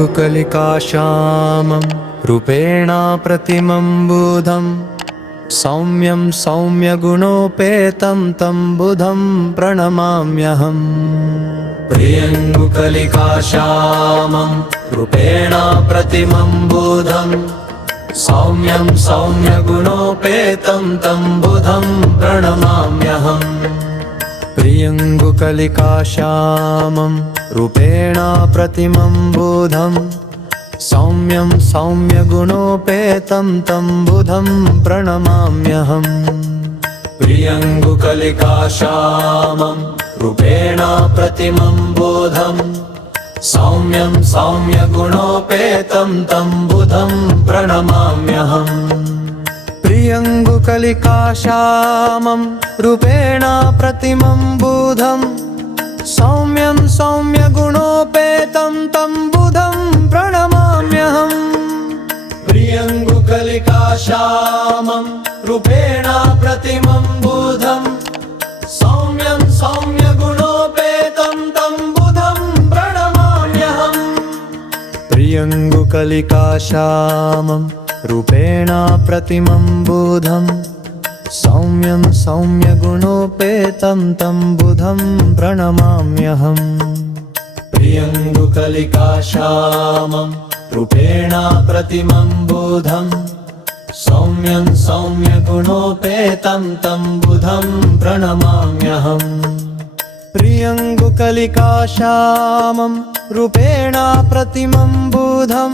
प्रियङ्गुकलिकाश्यामं रूपेण प्रतिमं बुधं सौम्यं सौम्यगुणोपेतं तं बुधं प्रणमाम्यहम्। प्रियङ्गुकलिकाश्यामं रूपेण प्रतिमं बुधं सौम्यं सौम्यगुणोपेतं तं बुधं प्रणमाम्यहम्। प्रियङ्गुकलिकाश्यामं रूपेण प्रतिमं बुधं सौम्यं सौम्यगुणोपेतं तं बुधं प्रणमाम्यहम्। प्रियङ्गुकलिकाश्यामं रूपेण प्रतिमं बुधं सौम्यं सौम्यगुणोपेतं तं बुधं प्रणमाम्यहम्। प्रियङ्गुकलिकाश्यामं रूपेण प्रतिमं बुधं सौम्यं सौम्यगुणोपेतं तं बुधं प्रणमाम्यहम्। प्रियङ्गुकलिकाश्यामं रूपेण प्रतिमं बुधं सौम्यं सौम्यगुणोपेतं तं बुधं प्रणमाम्यहम्। प्रियङ्गुकलिकाश्यामं रूपेण प्रतिमं बुधं सौम्यं सौम्यगुणोपेतं तं बुधं प्रणमाम्यहम्। प्रियङ्गुकलिकाश्यामं रूपेण प्रतिमं बुधं सौम्यं सौम्यगुणोपेतं तं बुधं प्रणमाम्यहम्। प्रियङ्गुकलिकाश्यामं रूपेण प्रतिमं बुधं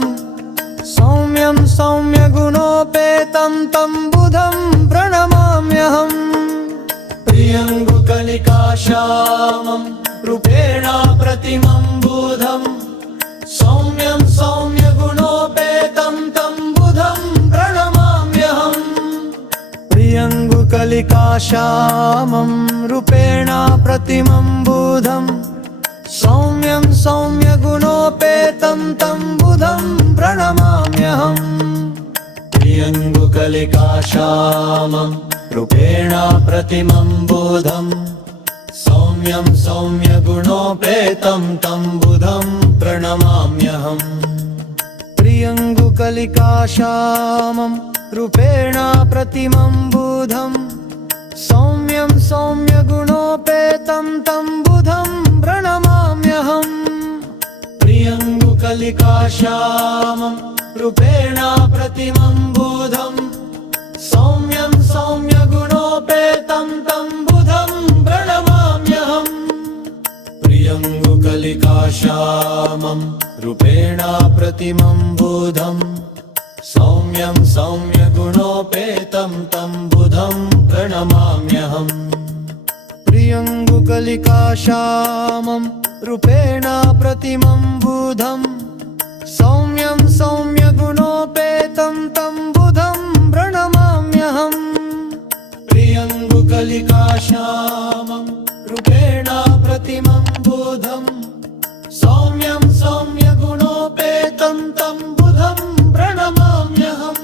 सौम्यं सौम्यगुणोपेतं तं बुधं प्रणमाम्यहम्। प्रियङ्गुकलिकाश्यामं रूपेण प्रतिमं बुधं सौम्यं सौम्यगुणोपेतं तं बुधं प्रणमाम्यहम्। प्रियङ्गुकलिकाश्यामं रूपेण प्रतिमं बुधं सौम्यं सौम्यगुणोपेतं तं बुधं प्रणमाम्यहम्। प्रियङ्गुकलिकाश्यामं रूपेण प्रतिमं बुधं सौम्यं सौम्यगुणोपेतं तं बुधं प्रणमाम्यहम्। प्रियङ्गुकलिकाश्यामं रूपेण प्रतिमं बुधं सौम्यं सौम्यगुणोपेतं तं बुधं प्रणमाम्यहम्। प्रियङ्गुकलिकाश्यामं रूपेण प्रतिमं बुधं सौम्यं सौम्यगुणोपेतं तं बुधं प्रणमाम्यहम्। प्रियङ्गुकलिकाश्यामं रूपेण प्रतिमं बुधं सौम्यं सौम्यगुणोपेतं तं बुधं प्रणमाम्यहम्। प्रियङ्गुकलिकाश्यामं रूपेण प्रतिमं बुधं सौम्यं सौम्यगुणोपेतं तं बुधं प्रणमाम्यहम्। प्रियङ्गुकलिकाश्यामं रूपेण प्रतिमं बुधं सौम्यं सौम्यगुणोपेतं तं बुधं प्रणमाम्यहम्।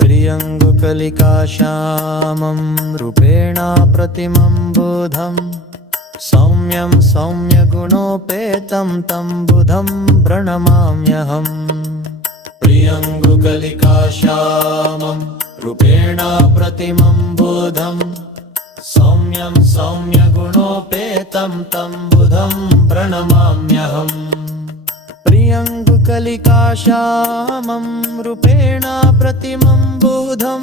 प्रियङ्गुकलिकाश्यामं रूपेण प्रतिमं बुधं सौम्यं सौम्यगुणोपेतं तं बुधं प्रणमाम्यहम्। प्रियङ्गुकलिकाश्यामं रूपेण प्रतिमं बुधं सौम्यं सौम्यगुणोपेतं तं बुधं प्रणमाम्यहम्। प्रियङ्गुकलिकाश्यामं रूपेण प्रतिमं बुधं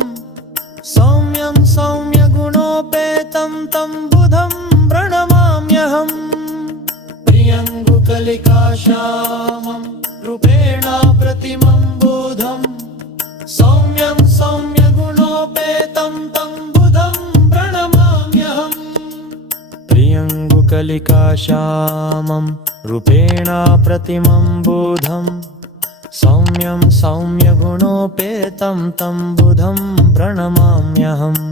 सौम्यं सौम्यगुणोपेतं तं बुधं प्रणमाम्यहम्। प्रियङ्गुकलिकाश्यामं रूपेण प्रतिमं बुधं सौम्यं सौम्यगुणोपेतं तं बुधं प्रणमाम्यहम्। प्रियङ्गुकलिकाश्यामं रूपेण प्रतिमं बुधं सौम्यं सौम्यगुणोपेतं तं बुधं प्रणमाम्यहम्।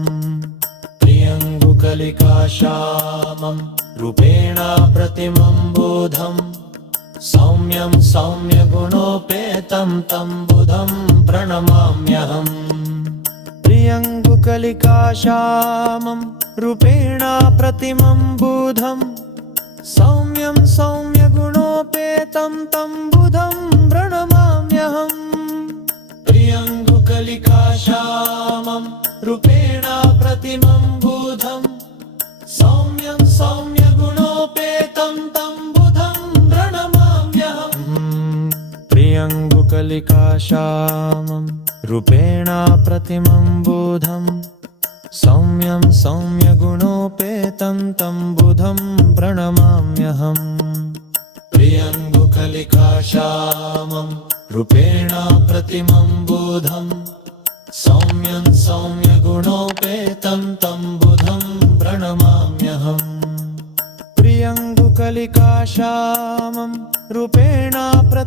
प्रियङ्गुकलिकाश्यामं रूपेण प्रतिमं बुधं सौम्यं सौम्यगुणोपेतं तं बुधं प्रणमाम्यहम्। प्रियङ्गुकलिकाश्यामं रूपेण प्रतिमं बुधं सौम्यं सौम्यगुणो गुणोपेतं तं बुधं प्रणमाम्यहम् प्रियङ्गुकलिकाश्यामं रूपेण प्रतिमं बुधं सौम्यं सौम्यगुणोपेतं तं बुधं प्रणमाम्यहम् प्रियङ्गुकलिकाश्यामं रूपेण प्रतिमं बुधं सौम्यं सौम्यगुणोपेतं तं बुधं प्रणमाम्यहम् प्रियङ्गुकलिकाश्यामं रूपेण प्रतिमं बुधं सौम्यं सौम्यगुणोपेतं तं बुधं प्रणमाम्यहम् प्रियङ्गुकलिकाश्यामं रूपेण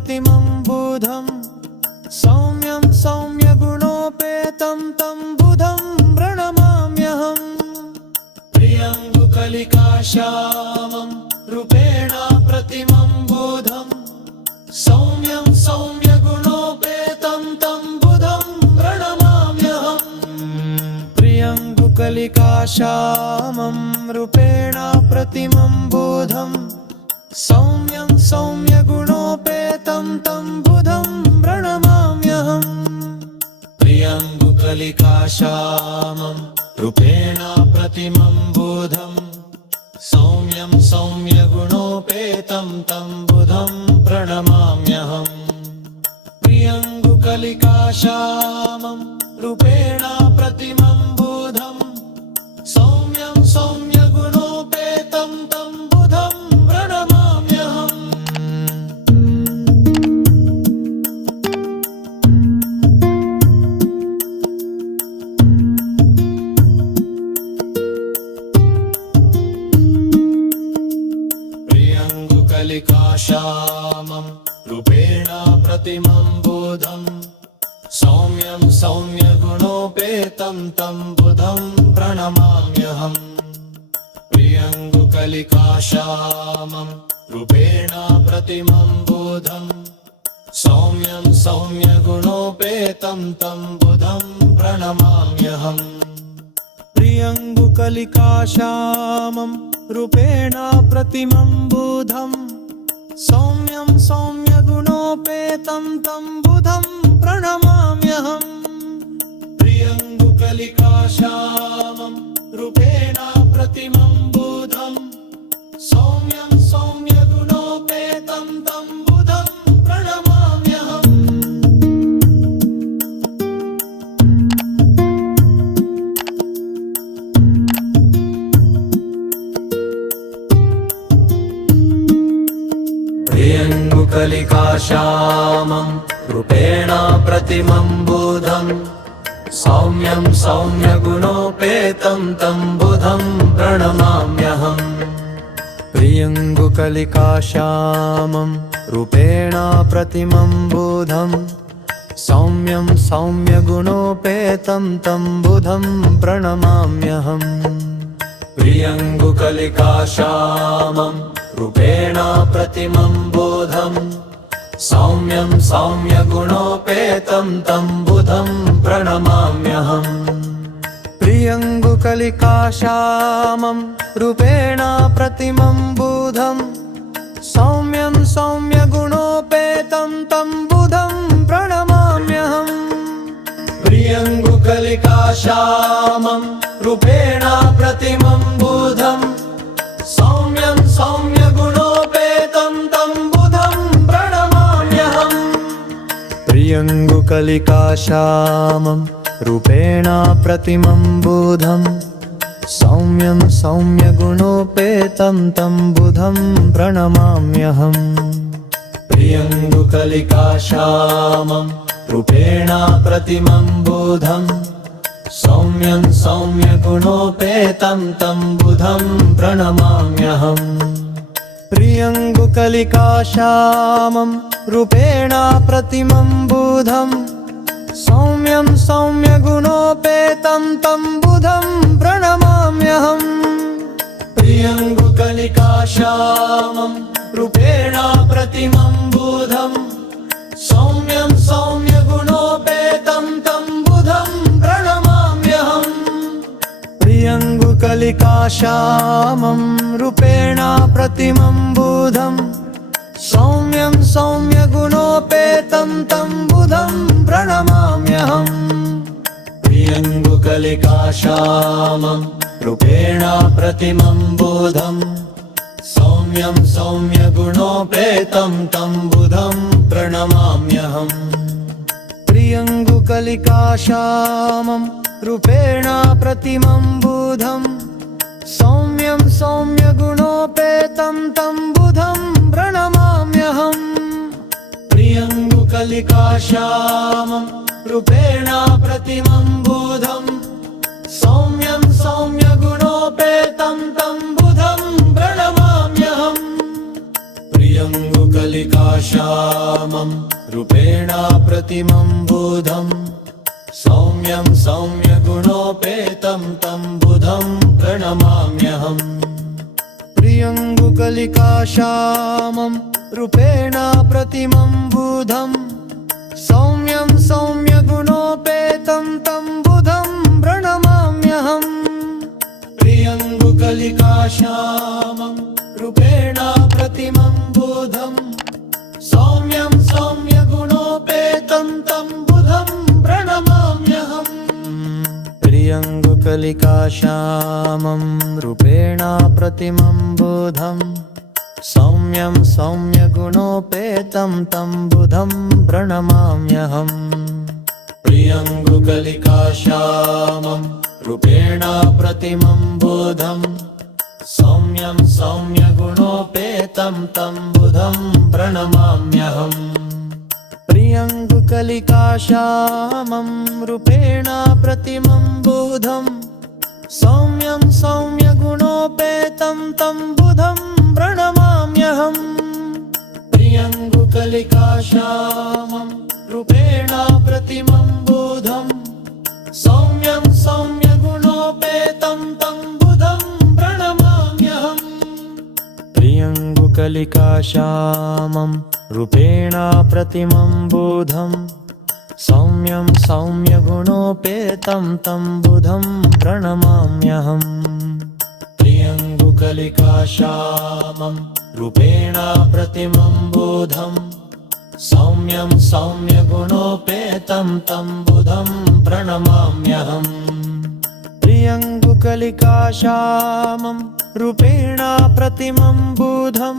प्रतिमं बुधं सौम्यं सौम्यगुणोपेतं तं बुधं प्रणमाम्यहम् प्रियङ्गुकलिकाश्यामं रूपेण प्रतिमं बुधं सौम्यं सौम्यगुणोपेतं तं बुधं प्रणमाम्यहम् प्रियङ्गुकलिकाश्यामं रूपेण प्रतिमं बुधं सौम्यं सौम्यगुणोपेतं तं बुधं प्रणमाम्यहम् प्रियङ्गुकलिकाश्यामं रूपेण प्रतिमं बुधं सौम्यं सौम्यगुणोपेतं तं बुधं प्रणमाम्यहम् प्रियङ्गुकलिकाश्यामं रूपेण प्रतिमं बुधं सौम्यं सौम्यगुणोपेतं तं बुधं प्रणमाम्यहम् प्रियङ्गुकलिकाश्यामं रूपेण प्रतिमं बुधं सौम्यं सौम्यगुणोपेतं तं बुधं प्रणमाम्यहम् प्रियङ्गुकलिकाश्यामं रूपेण प्रतिमं बुधं सौम्यं सौम्यगुणोपेतं तं बुधं प्रणमाम्यहम् प्रियङ्गुकलिकाश्यामं रूपेण प्रतिमं बुधं सौम्यं सौम्यगुणोपेतं तं बुधं प्रणमाम्यहम् प्रियङ्गुकलिकाश्यामं रूपेण प्रतिमं बुधं सौम्यं सौम्यगुणोपेतं तं बुधं प्रणमाम्यहम् प्रियङ्गुकलिकाश्यामं रूपेण प्रतिमं बुधं सौम्यं सौम्यगुणोपेतं तं बुधं प्रणमाम्यहम् प्रियङ्गुकलिकाश्यामं रूपेण प्रतिमं बुधं सौम्यं सौम्यगुणोपेतं तं बुधं प्रणमाम्यहम् प्रियङ्गुकलिकाश्यामं रूपेण प्रतिमं बुधं सौम्यं सौम्यगुणोपेतं तं बुधं प्रणमाम्यहम् प्रियङ्गुकलिकाश्यामं रूपेण प्रतिमं बुधं सौम्यं सौम्यगुणोपेतं तं बुधं प्रणमाम्यहम् प्रियङ्गुकलिकाश्यामं रूपेण प्रतिमं बुधं सौम्यं सौम्यगुणोपेतं तं बुधं प्रणमाम्यहम् प्रियङ्गुकलिकाश्यामं रूपेण प्रतिमं बुधं सौम्यं सौम्यगुणोपेतं तं बुधं प्रणमाम्यहम् प्रियङ्गुकलिकाश्यामं रूपेण प्रतिमं बुधं सौम्यं सौम्यगुणोपेतं तं बुधं प्रणमाम्यहम् प्रियङ्गुकलिकाश्यामं रूपेण प्रतिमं बुधं सौम्यं सौम्यगुणोपेतं तं बुधं प्रणमाम्यहम् प्रियङ्गुकलिकाश्यामं रूपेण प्रतिमं बुधं सौम्यं सौम्यगुणोपेतं तं बुधं प्रणमाम्यहम् प्रियङ्गुकलिकाश्यामं रूपेण प्रतिमं बुधं सौम्यं सौम्यगुणोपेतं तं बुधं प्रणमाम्यहम् प्रियङ्गुकलिकाश्यामं रूपेण प्रतिमं बुधं सौम्यं सौम्यगुणोपेतं तं बुधं प्रणमाम्यहम् प्रियङ्गुकलिकाश्यामं रूपेण प्रतिमं बुधं सौम्यं सौम्यगुणोपेतं तं बुधं प्रणमाम्यहम् प्रियङ्गुकलिकाश्यामं रूपेण प्रतिमं बुधं सौम्यं सौम्यगुणोपेतं तं बुधं प्रणमाम्यहम् प्रियङ्गुकलिकाश्यामं रूपेण प्रतिमं बुधं सौम्यं सौम्यगुणोपेतं तं बुधं प्रणमाम्यहम् प्रियङ्गुकलिकाश्यामं रूपेण प्रतिमं बुधं सौम्यं सौम्यगुणोपेतं तं बुधं प्रणमाम्यहम् प्रियङ्गुकलिकाश्यामं रूपेण प्रतिमं बुधं सौम्यं सौम्यगुणोपेतं तं बुधं प्रणमाम्यहम् प्रियङ्गुकलिकाश्यामं रूपेण प्रतिमं बुधं सौम्यं सौम्यगुणोपेतं तं बुधं प्रणमाम्यहम् प्रियङ्गुकलिकाश्यामं रूपेण प्रतिमं बुधं सौम्यं सौम्यगुणोपेतं तं बुधं प्रणमाम्यहम् प्रियङ्गुकलिकाश्यामं रूपेण प्रतिमं बुधं सौम्यं सौम्यगुणोपेतं तं बुधं प्रणमाम्यहम् प्रियङ्गुकलिकाश्यामं रूपेण प्रतिमं बुधं सौम्यं सौम्यगुणोपेतं तं बुधं प्रणमाम्यहम् प्रियङ्गुकलिकाश्यामं रूपेण प्रतिमं बुधं सौम्यं सौम्यगुणोपेतं तं बुधं प्रणमाम्यहम् प्रियङ्गुकलिकाश्यामं रूपेण प्रतिमं बुधं सौम्यं सौम्यगुणोपेतं तं बुधं प्रणमाम्यहम् प्रियङ्गुकलिकाश्यामं रूपेण प्रतिमं बुधं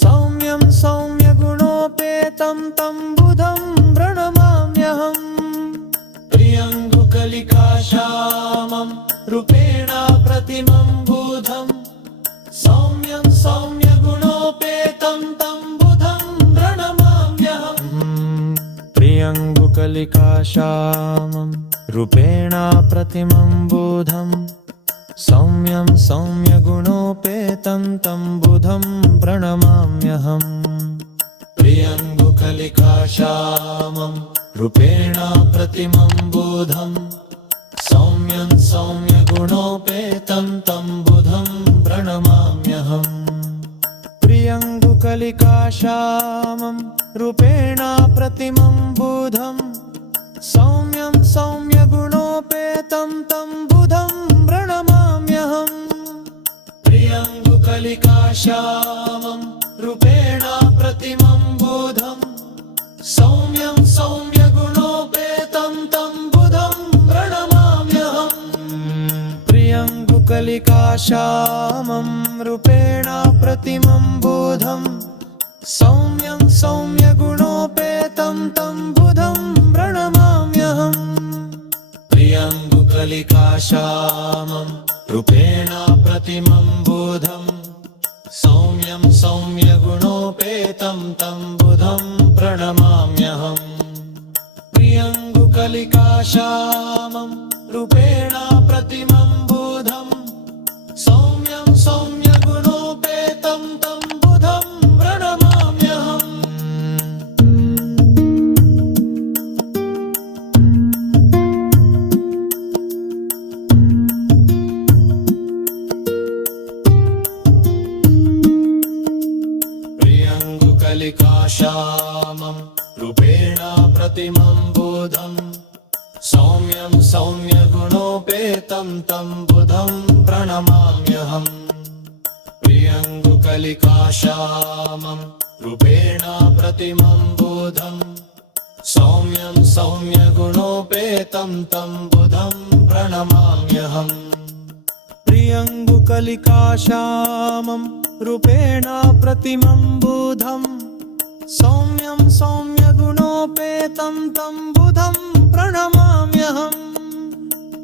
सौम्यं सौम्यगुणोपेतं तं बुधं प्रणमाम्यहम् प्रियङ्गुकलिकाश्यामं रूपेण प्रतिमं बुधं सौम्यं सौम्यगुणोपेतं तं बुधं प्रणमाम्यहम् प्रियङ्गुकलिकाश्यामं रूपेण प्रतिमं बुधं सौम्यं सौम्यगुणोपेतं तं बुधं प्रणमाम्यहम् प्रियङ्गुकलिकाश्यामं रूपेण प्रतिमं बुधं सौम्यं सौम्यगुणोपेतं तं बुधं प्रणमाम्यहम् प्रियङ्गुकलिकाश्यामं रूपेण प्रतिमं बुधं सौम्यं सौम्यगुणोपेतं तं बुधं प्रणमाम्यहम् प्रियङ्गुकलिकाश्यामं रूपेण प्रतिमं बुधं सौम्यं सौम्यगुणोपेतं तं बुधं प्रणमाम्यहम् प्रियङ्गुकलिकाश्यामं रूपेण प्रतिमं बुधं सौम्यं सौम्यगुणोपेतं तं बुधं प्रणमाम्यहम् प्रियङ्गुकलिकाश्यामं रूपेण प्रतिमं बुधं सौम्यं सौम्यगुणोपेतं तं बुधं प्रणमाम्यहम् प्रियङ्गुकलिकाश्यामं रूपेण प्रतिमं बुधं सौम्यं सौम्यगुणोपेतं तं बुधं प्रणमाम्यहम् प्रियङ्गुकलिकाश्यामं रूपेण प्रतिमं बुधं सौम्यं सौम्यगुणोपेतं तं बुधं प्रणमाम्यहम् प्रियङ्गुकलिकाश्यामं रूपेण प्रतिमं बुधं सौम्यं सौम्यगुणोपेतं तं बुधं प्रणमाम्यहम् प्रियङ्गुकलिकाश्यामं रूपेण प्रतिमं बुधं सौम्यं सौम्यगुणोपेतं तं बुधं प्रणमाम्यहम्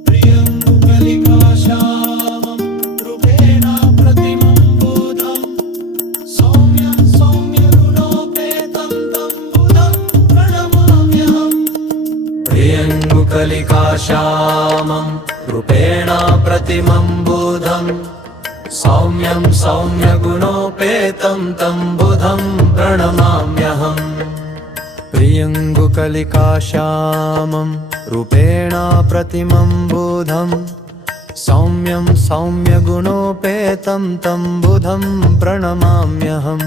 प्रियङ्गुकलिकाश्यामं रूपेण प्रतिमं बुधं सौम्यं सौम्यगुणोपेतं तं बुधं प्रणमाम्यहम् प्रियङ्गुकलिकाश्यामं रूपेण प्रतिमं बुधं सौम्यं सौम्यगुणोपेतं तं बुधं प्रणमाम्यहम्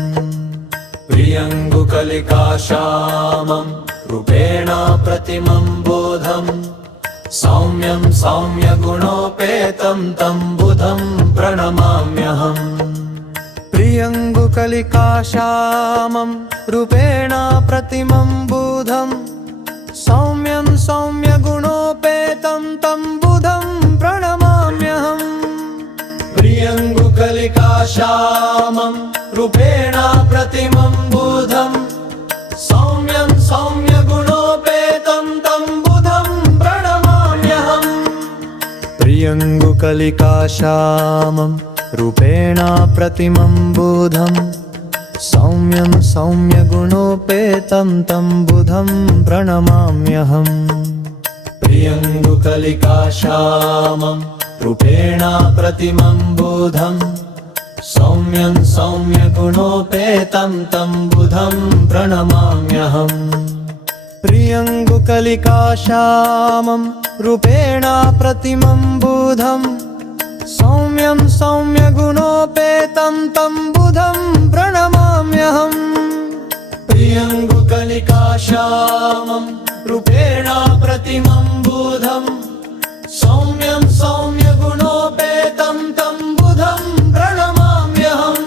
प्रियङ्गुकलिकाश्यामं रूपेण प्रतिमं बुधं सौम्यं सौम्यगुणोपेतं तं बुधं प्रणमाम्यहम् प्रियङ्गुकलिकाश्यामं रूपेण प्रतिमं बुधं सौम्यं सौम्यगुणोपेतं तं बुधं प्रणमाम्यहम् प्रियङ्गुकलिकाश्यामं रूपेण प्रतिमं बुधं सौम्यं सौम्यगुणोपेतं तं बुधं प्रणमाम्यहम् प्रियङ्गुकलिकाश्यामं रूपेण प्रतिमं बुधं सौम्यं सौम्यगुणोपेतं तं बुधं प्रणमाम्यहम् प्रियङ्गुकलिकाश्यामं रूपेण प्रतिमं बुधं सौम्यं सौम्यगुणोपेतं तं बुधं प्रणमाम्यहम् प्रियङ्गुकलिकाश्यामं रूपेण प्रतिमं बुधं सौम्यं सौम्यगुणोपेतं तं बुधं प्रणमाम्यहम् प्रियङ्गुकलिकाश्यामं रूपेण प्रतिमं बुधं सौम्यं सौम्यगुणोपेतं तं बुधं प्रणमाम्यहम्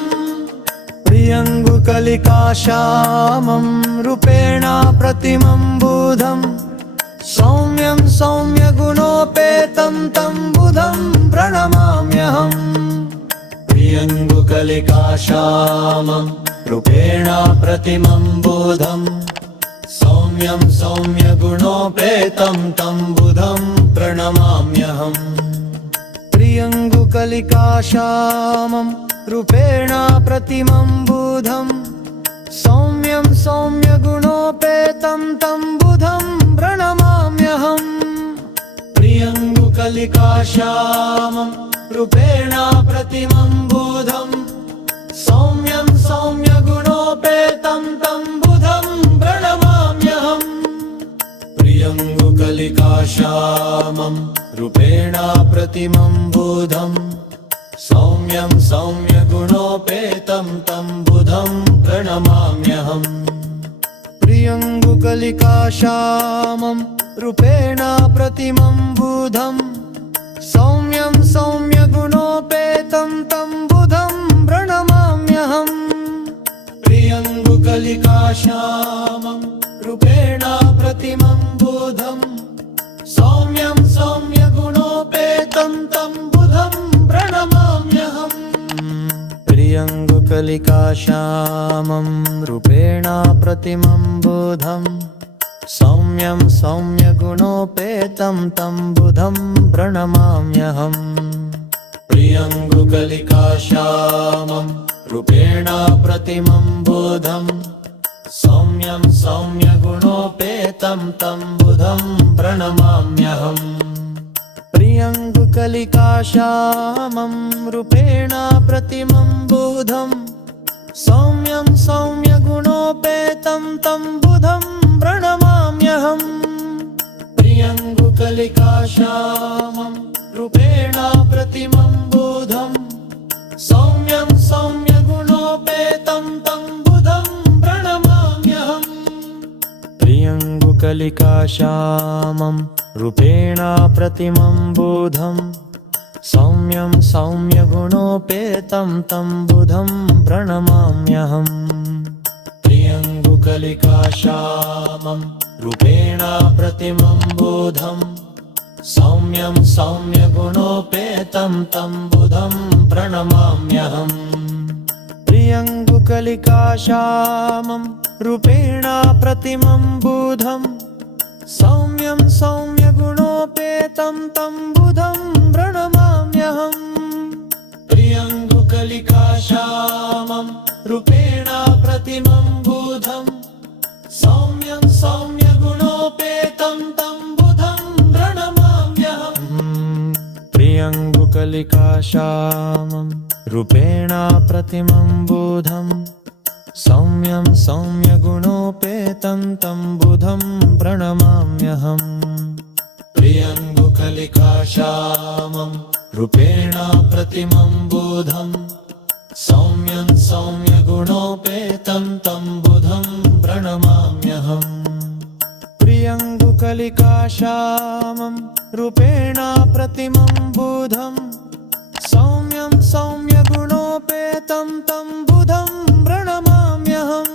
प्रियङ्गुकलिकाश्यामं रूपेण प्रतिमं बुधं सौम्यं सौम्यगुणोपेतं तं बुधं प्रणमाम्यहम् प्रियङ्गुकलिकाश्यामं रूपेण प्रतिमं बुधं सौम्यं सौम्यगुणोपेतं तं बुधं प्रणमाम्यहम् प्रियङ्गुकलिकाश्यामं रूपेण प्रतिमं बुधं सौम्यं सौम्यगुणोपेतं तं बुधं प्रणमाम्यहम् प्रियङ्गुकलिकाश्यामं रूपेण प्रतिमं बुधं सौम्यं सौम्यगुणोपेतं तं बुधं प्रणमाम्यहम् प्रियङ्गुकलिकाश्यामं रूपेण प्रतिमं बुधं सौम्यं सौम्यगुणोपेतं तं बुधं प्रणमाम्यहम् प्रियङ्गुकलिकाश्यामं रूपेण प्रतिमं बुधं सौम्यं सौम्यगुणोपेतं तं बुधं प्रणमाम्यहम् प्रियङ्गुकलिकाश्यामं रूपेण प्रतिमं बुधं सौम्यं सौम्यगुणोपेतं तं बुधं प्रणमाम्यहम् प्रियङ्गुकलिकाश्यामं रूपेण प्रतिमं बुधं सौम्यं सौम्यगुणोपेतं तं बुधं प्रणमाम्यहम् प्रियङ्गुकलिकाश्यामं रूपेण प्रतिमं बुधं सौम्यं सौम्यगुणोपेतं तं बुधं प्रणमाम्यहम् प्रियङ्गुकलिकाश्यामं रूपेण प्रतिमं बुधं सौम्यं सौम्यगुणोपेतं तं बुधं प्रणमाम्यहम् प्रियङ्गुकलिकाश्यामं रूपेण प्रतिमं बुधं सौम्यं सौम्यगुणोपेतं तं बुधं प्रणमाम्यहम् प्रियङ्गुकलिकाश्यामं रूपेण प्रतिमं बुधं सौम्यं सौम्यगुणोपेतं तं बुधं प्रणमाम्यहम् प्रियङ्गुकलिकाश्यामं रूपेण प्रतिमं बुधं सौम्यं सौम्यगुणोपेतं तं बुधं प्रणमाम्यहम् प्रियङ्गुकलिकाश्यामं रूपेण प्रतिमं बुधं सौम्यं सौम्यगुणोपेतं तं बुधं प्रणमाम्यहम् प्रियङ्गुकलिकाश्यामं रूपेण प्रतिमं बुधं सौम्यं सौम्यगुणोपेतं तं बुधं प्रणमाम्यहम् प्रियङ्गुकलिकाश्यामं रूपेण प्रतिमं बुधं सौम्यं सौम्यगुणोपेतं तं बुधं प्रणमाम्यहम् प्रियङ्गुकलिकाश्यामं रूपेण प्रतिमं बुधं सौम्यं सौम्यगुणोपेतं तं बुधं प्रणमाम्यहम् प्रियङ्गुकलिकाश्यामं रूपेण प्रतिमं बुधं सौम्यं सौम्यगुणोपेतं तं बुधं प्रणमाम्यहम् प्रियङ्गुकलिकाश्यामं रूपेण प्रतिमं बुधं सौम्यं सौम्यगुणोपेतं तं बुधं प्रणमाम्यहम्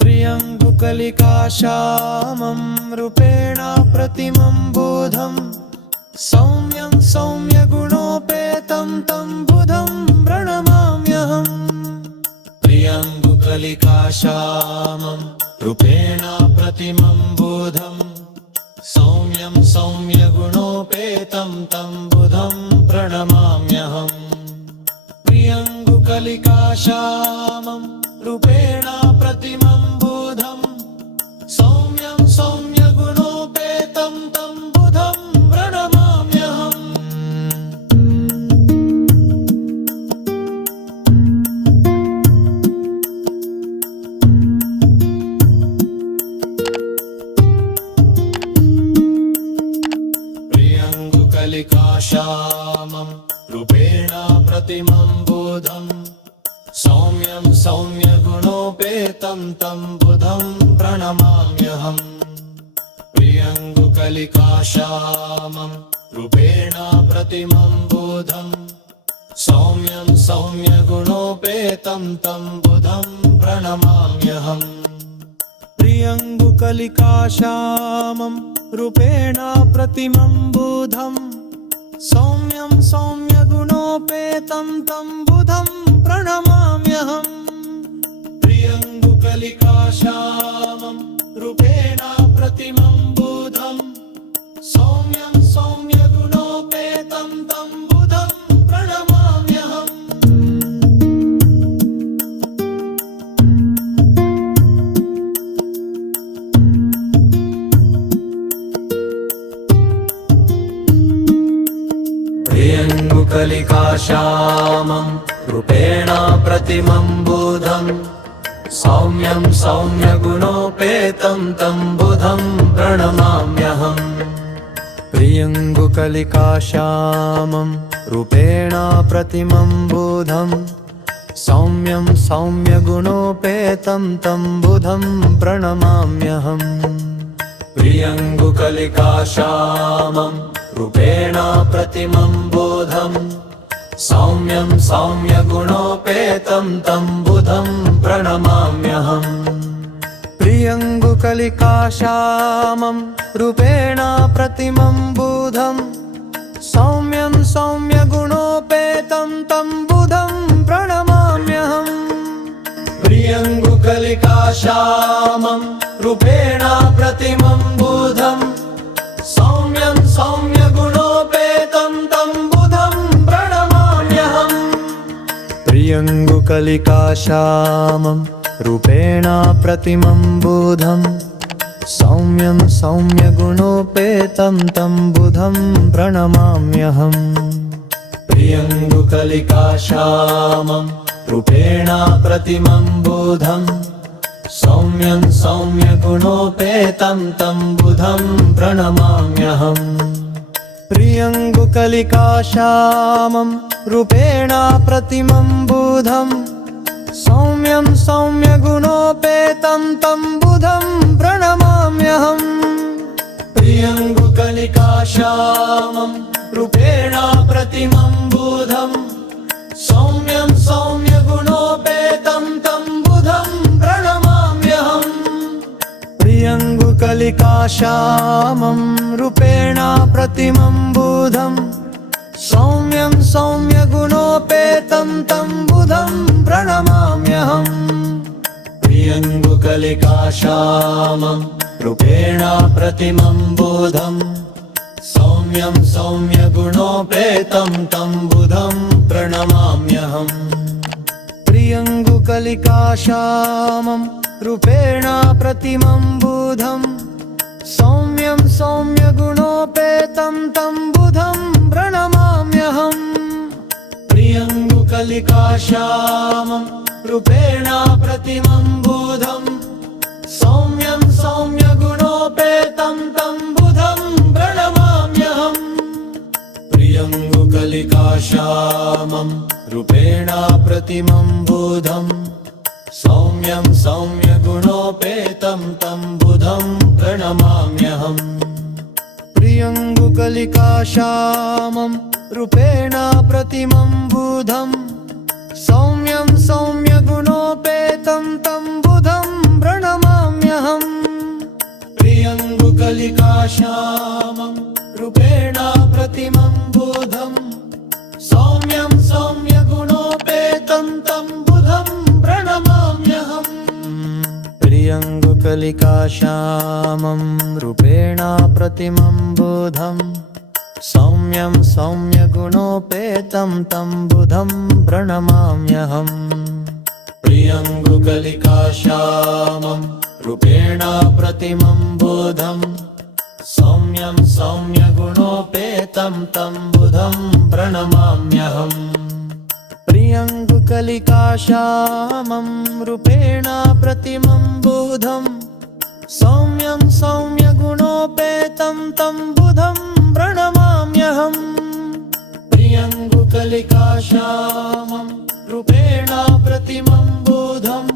प्रियङ्गुकलिकाश्यामं रूपेण प्रतिमं बुधं सौम्यं सौम्यगुणोपेतं तं बुधं प्रणमाम्यहम् प्रियङ्गुकलिकाश्यामं रूपेण प्रतिमं बुधं सौम्यं सौम्यगुणोपेतं तं बुधं प्रणमाम्यहम् प्रियङ्गुकलिकाश्यामं रूपेण प्रतिमं बुधं सौम्यं सौम्यगुणोपेतं तं बुधं प्रणमाम्यहम् प्रियङ्गुकलिकाश्यामं रूपेण प्रतिमं बुधं सौम्यं सौम्यगुणोपेतं तं बुधं प्रणमाम्यहम् प्रियङ्गुकलिकाश्यामं रूपेण प्रतिमं बुधं सौम्यं सौम्यगुणोपेतं तं बुधं प्रणमाम्यहम् प्रियङ्गुकलिकाश्यामं रूपेण प्रतिमं बुधं सौम्यं सौम्यगुणोपेतं तं बुधं प्रणमाम्यहम् प्रियङ्गुकलिकाश्यामं रूपेण प्रतिमं बुधं सौम्यं सौम्यगुणोपेतं तं बुधं प्रणमाम्यहम् प्रियङ्गुकलिकाश्यामं रूपेण प्रतिमं बुधं सौम्यं सौम्यगुणोपेतं तं बुधं प्रणमाम्यहम् प्रियङ्गुकलिकाश्यामं रूपेण प्रतिमं बुधं सौम्यं सौम्यगुणोपेतं तं बुधं प्रणमाम्यहम् प्रियङ्गुकलिकाश्यामं रूपेण प्रतिमं बुधं सौम्यं सौम्यगुणोपेतं तं बुधं प्रणमाम्यहम् प्रियङ्गुकलिकाश्यामं रूपेण प्रतिमं बुधं सौम्यं सौम्यगुणोपेतं तं बुधं प्रणमाम्यहम् प्रियङ्गुकलिकाश्यामं रूपेण प्रतिमं बुधं सौम्यं सौम्यगुणोपेतं तं बुधं प्रणमाम्यहम् प्रियङ्गुकलिकाश्यामं रूपेण प्रतिमं बुधं सौम्यं सौम्यगुणोपेतं तं बुधं प्रणमाम्यहम् प्रियङ्गुकलिकाश्यामं रूपेण प्रतिमं बुधं सौम्यं सौम्यगुणोपेतं तं बुधं प्रणमाम्यहम् प्रियङ्गुकलिकाश्यामं रूपेण प्रतिमं बुधं सौम्यं सौम्यगुणोपेतं तं बुधं प्रणमाम्यहम् प्रियङ्गुकलिकाश्यामं रूपेण प्रतिमं बुधं सौम्यं सौम्यगुणोपेतं तं बुधं प्रणमाम्यहम् प्रणमाम्यहम् प्रियङ्गुकलिकाश्यामं रूपेण प्रतिमं बुधं सौम्यं सौम्यगुणोपेतं तं बुधं प्रणमाम्यहम् प्रियङ्गुकलिकाश्यामं रूपेण प्रतिमं बुधं सौम्यं सौम्यगुणोपेतं तं बुधं प्रणमाम्यहम् प्रियङ्गुकलिकाश्यामं रूपेण प्रतिमं बुधं सौम्यं सौम्यगुणोपेतं तं बुधं प्रणमाम्यहम् प्रियङ्गुकलिकाश्यामं रूपेण प्रतिमं बुधं सौम्यं सौम्यगुणोपेतं तं बुधं प्रणमाम्यहम् प्रियङ्गुकलिकाश्यामं रूपेण प्रतिमं बुधं सौम्यं सौम्यगुणोपेतं तं बुधं प्रणमाम्यहम् प्रियङ्गुकलिकाश्यामं रूपेण प्रतिमं बुधं सौम्यं सौम्यगुणोपेतं तं बुधं प्रणमाम्यहम् प्रियङ्गुकलिकाश्यामं रूपेण प्रतिमं बुधं सौम्यं सौम्यगुणोपेतं तं बुधं प्रणमाम्यहम् प्रियङ्गुकलिकाश्यामं रूपेण प्रतिमं बुधं सौम्यं सौम्यगुणोपेतं तं बुधं प्रणमाम्यहम् प्रियङ्गुकलिकाश्यामं रूपेण प्रतिमं बुधं सौम्यं सौम्यगुणोपेतं तं बुधं प्रणमाम्यहम् प्रियङ्गुकलिकाश्यामं रूपेण प्रतिमं बुधं सौम्यं सौम्यगुणोपेतं तं बुधं प्रणमाम्यहम् प्रियङ्गुकलिकाश्यामं रूपेण प्रतिमं बुधं सौम्यं सौम्यगुणोपेतं तं बुधं प्रणमाम्यहम् प्रियङ्गुकलिकाश्यामं रूपेण प्रतिमं बुधं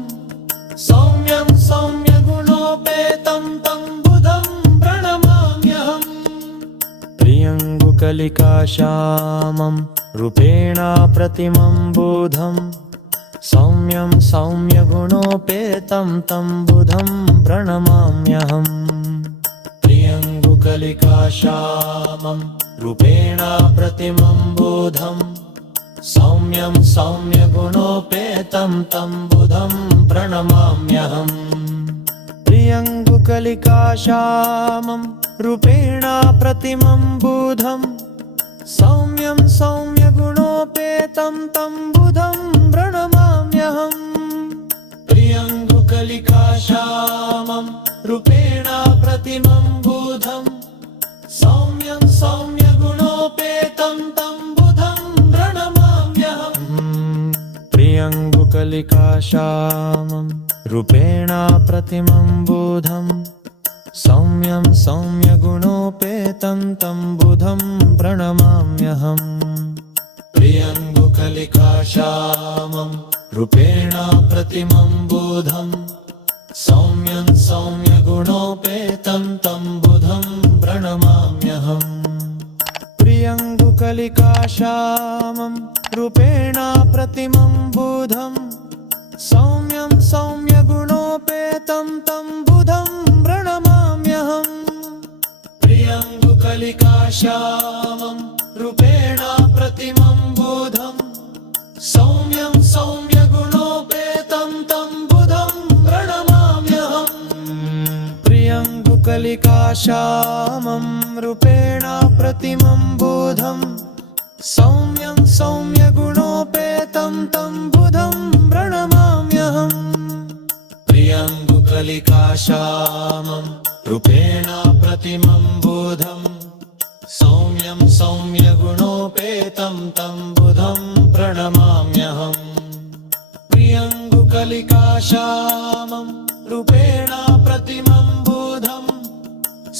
सौम्यं सौम्यगुणोपेतं तं बुधं प्रणमाम्यहम् प्रियङ्गुकलिकाश्यामं रूपेण प्रतिमं बुधं सौम्यं सौम्यगुणोपेतं तं बुधं प्रणमाम्यहम् प्रियङ्गुकलिकाश्यामं रूपेण प्रतिमं बुधं सौम्यं सौम्यगुणोपेतं तं बुधं प्रणमाम्यहम् प्रियङ्गुकलिकाश्यामं रूपेण प्रतिमं बुधं सौम्यं सौम्यगुणोपेतं तं बुधं प्रणमाम्यहम् प्रियङ्गुकलिकाश्यामं रूपेण प्रतिमं बुधं सौम्यं सौम्यगुणोपेतं तं बुधं प्रणमाम्यहम् प्रियङ्गुकलिकाश्यामं रूपेण प्रतिमं बुधं सौम्यं सौम्यगुणोपेतं तं बुधं प्रणमाम्यहम् प्रियङ्गुकलिकाश्यामं रूपेण प्रतिमं बुधं सौम्यं सौम्यगुणोपेतं तं बुधं प्रणमाम्यहम् प्रियङ्गुकलिकाश्यामं रूपेण प्रतिमं बुधं सौम्यं सौम्यगुणोपेतं तं बुधं प्रणमाम्यहम् प्रियङ्गुकलिकाश्यामं रूपेण प्रतिमं बुधं सौम्यं सौम्यगुणोपेतं तं बुधं प्रणमाम्यहम् प्रियङ्गुकलिकाश्यामं रूपेण प्रतिमं बुधं सौम्यं सौम्यगुणोपेतं तं बुधं प्रणमाम्यहम् प्रियङ्गुकलिकाश्यामं रूपेण प्रतिमं बुधं सौम्यं सौम्यगुणोपेतं तं बुधं प्रणमाम्यहम् प्रियङ्गुकलिकाश्यामं रूपेण प्रतिमं बुधं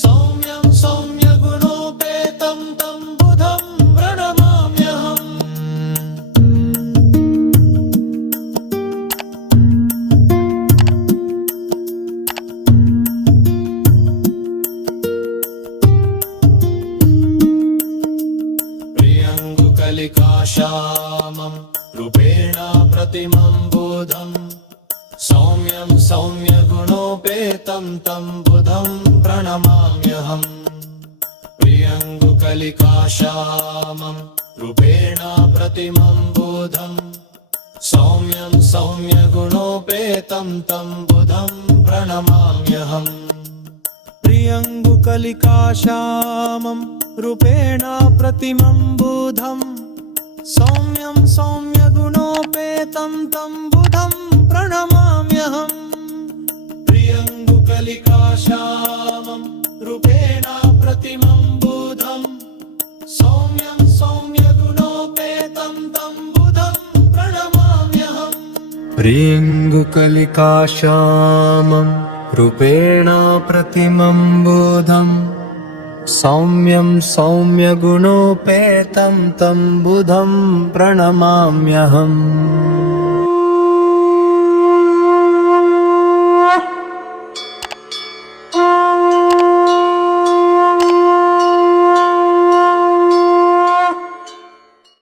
सौम्यं सौम्यगुणोपेतं तं बुधं प्रणमाम्यहम् प्रतिमं बुधं सौम्यं सौम्यगुणोपेतं तं बुधं प्रणमाम्यहम् प्रियङ्गुकलिकाश्यामं रूपेण प्रतिमं बुधं सौम्यं सौम्यगुणोपेतं तं बुधं प्रणमाम्यहम् प्रियङ्गुकलिकाश्यामं रूपेण प्रतिमं बुधं सौम्यं सौम्यगुणोपेतं तं बुधं प्रणमाम्यहम् प्रियङ्गुकलिकाश्यामं रूपेण प्रतिमं बुधं सौम्यं सौम्यगुणोपेतं तं बुधं प्रणमाम्यहम् प्रियङ्गुकलिकाश्यामं रूपेण प्रतिमं बुधं सौम्यं सौम्यगुणोपेतं तं बुधं प्रणमाम्यहम्